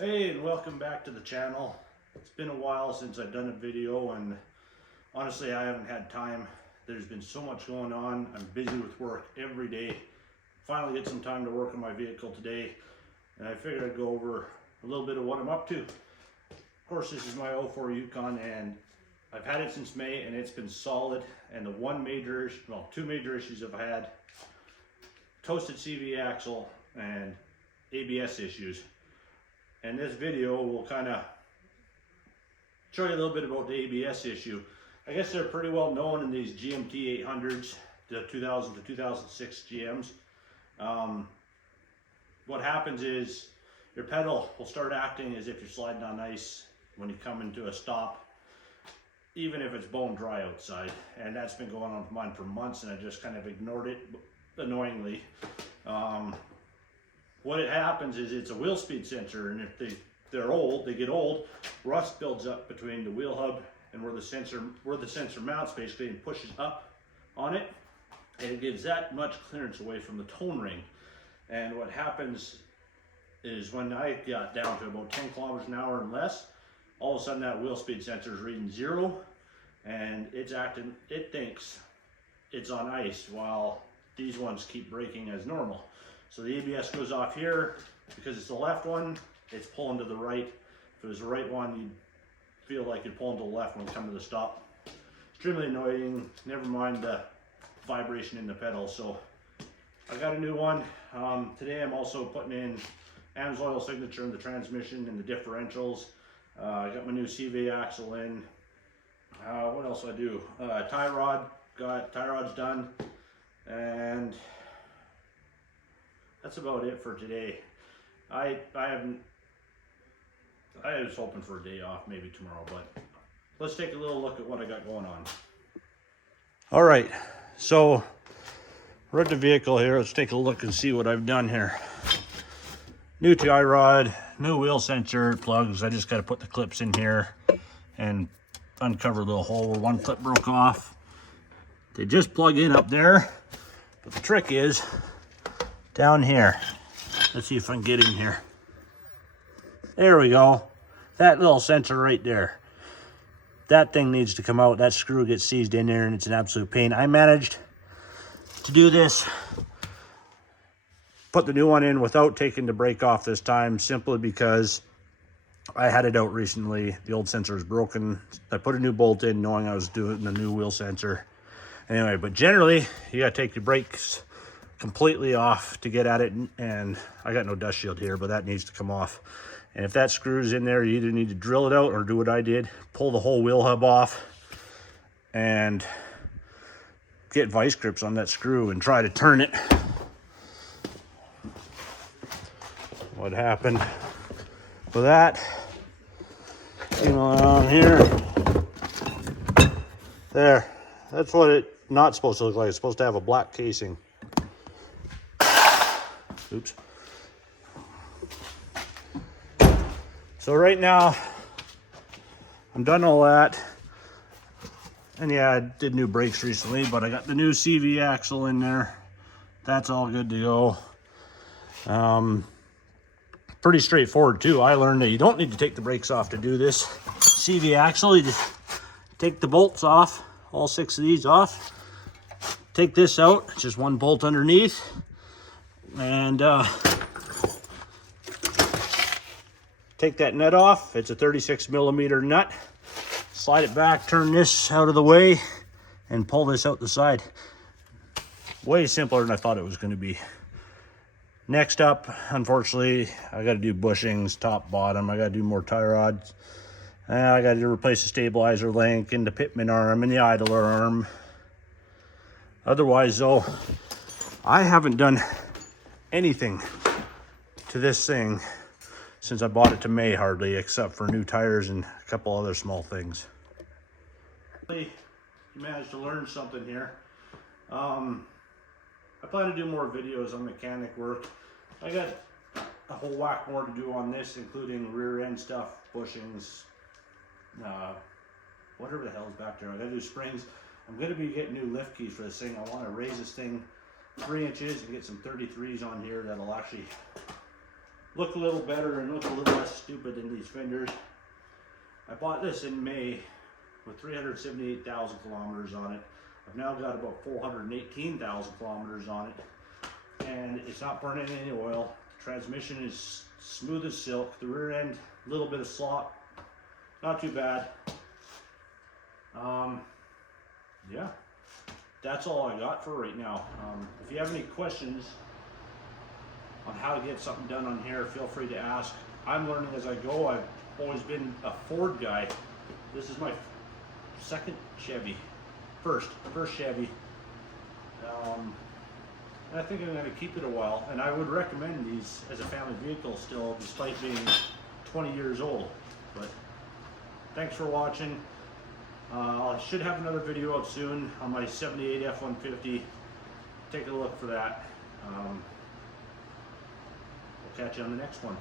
Hey, and welcome back to the channel. It's been a while since I've done a video, and honestly I haven't had time. There's been so much going on. I'm busy with work every day. Finally get some time to work on my vehicle today, and I figured I'd go over a little bit of what I'm up to. Of course, this is my 04 Yukon, and I've had it since May, and it's been solid. And the two major issues I've had: toasted CV axle and ABS issues. And this video will kind of show you a little bit about the ABS issue. I guess they're pretty well known in these GMT 800s, the 2000 to 2006 GMs. What happens is your pedal will start acting as if you're sliding on ice when you come into a stop, even if it's bone dry outside. And that's been going on with mine for months, and I just kind of ignored it annoyingly. What it happens is it's a wheel speed sensor, and if they get old, rust builds up between the wheel hub and where the sensor mounts basically, and pushes up on it, and it gives that much clearance away from the tone ring. And what happens is when I got down to about 10 kilometers an hour and less, all of a sudden that wheel speed sensor is reading 0, and it thinks it's on ice, while these ones keep braking as normal. So the ABS goes off here. Because it's the left one, it's pulling to the right. If it was the right one, you'd feel like you're pulling to the left when you come to the stop. Extremely annoying, never mind the vibration in the pedal. So I got a new one. Today I'm also putting in AMS oil signature in the transmission and the differentials. I got my new CV axle in. What else do I do? Tie rod's done. And that's about it for today. I was hoping for a day off maybe tomorrow, but let's take a little look at what I got going on. All right, so we're at the vehicle here. Let's take a look and see what I've done here. New tie rod, new wheel sensor plugs. I just got to put the clips in here and uncover the hole where one clip broke off. They just plug in up there, but the trick is down here. Let's see if I can get in here. There we go. That little sensor right there. That thing needs to come out. That screw gets seized in there, and it's an absolute pain. I managed to do this, put the new one in without taking the brake off this time, simply because I had it out recently. The old sensor is broken. I put a new bolt in knowing I was doing the new wheel sensor. Anyway, but generally, you gotta take your brakes completely off to get at it, and I got no dust shield here, but that needs to come off. And if that screw's in there, you either need to drill it out or do what I did, pull the whole wheel hub off and get vice grips on that screw and try to turn it. What happened with that, on here, there, that's what it's not supposed to look like. It's supposed to have a black casing. Oops. So right now, I'm done all that. And yeah, I did new brakes recently, but I got the new CV axle in there. That's all good to go. Pretty straightforward too. I learned that you don't need to take the brakes off to do this CV axle. You just take the bolts off, all 6 of these off. Take this out, it's just one bolt underneath. And take that nut off. It's a 36 millimeter nut. Slide it back, turn this out of the way, and pull this out the side. Way simpler than I thought it was going to be. Next up, unfortunately, I got to do bushings, top, bottom. I got to do more tie rods. I got to replace the stabilizer link and the pitman arm and the idler arm. Otherwise, though, I haven't done anything to this thing since I bought it to May, hardly, except for new tires and a couple other small things. You managed to learn something here. I plan to do more videos on mechanic work. I got a whole whack more to do on this, including rear end stuff, bushings, whatever the hell's back there. I gotta do springs. I'm gonna be getting new lift keys for this thing. I want to raise this thing 3 inches and get some 33s on here that'll actually look a little better and look a little less stupid than these fenders. I bought this in May with 378,000 kilometers on it. I've now got about 418,000 kilometers on it, and it's not burning any oil. The transmission is smooth as silk. The rear end, a little bit of slop, not too bad. Yeah, that's all I got for right now. If you have any questions on how to get something done on here, feel free to ask. I'm learning as I go. I've always been a Ford guy. This is my second Chevy, first Chevy. And I think I'm going to keep it a while, and I would recommend these as a family vehicle still, despite being 20 years old. But thanks for watching. I should have another video out soon on my 78 F-150. Take a look for that. We'll catch you on the next one.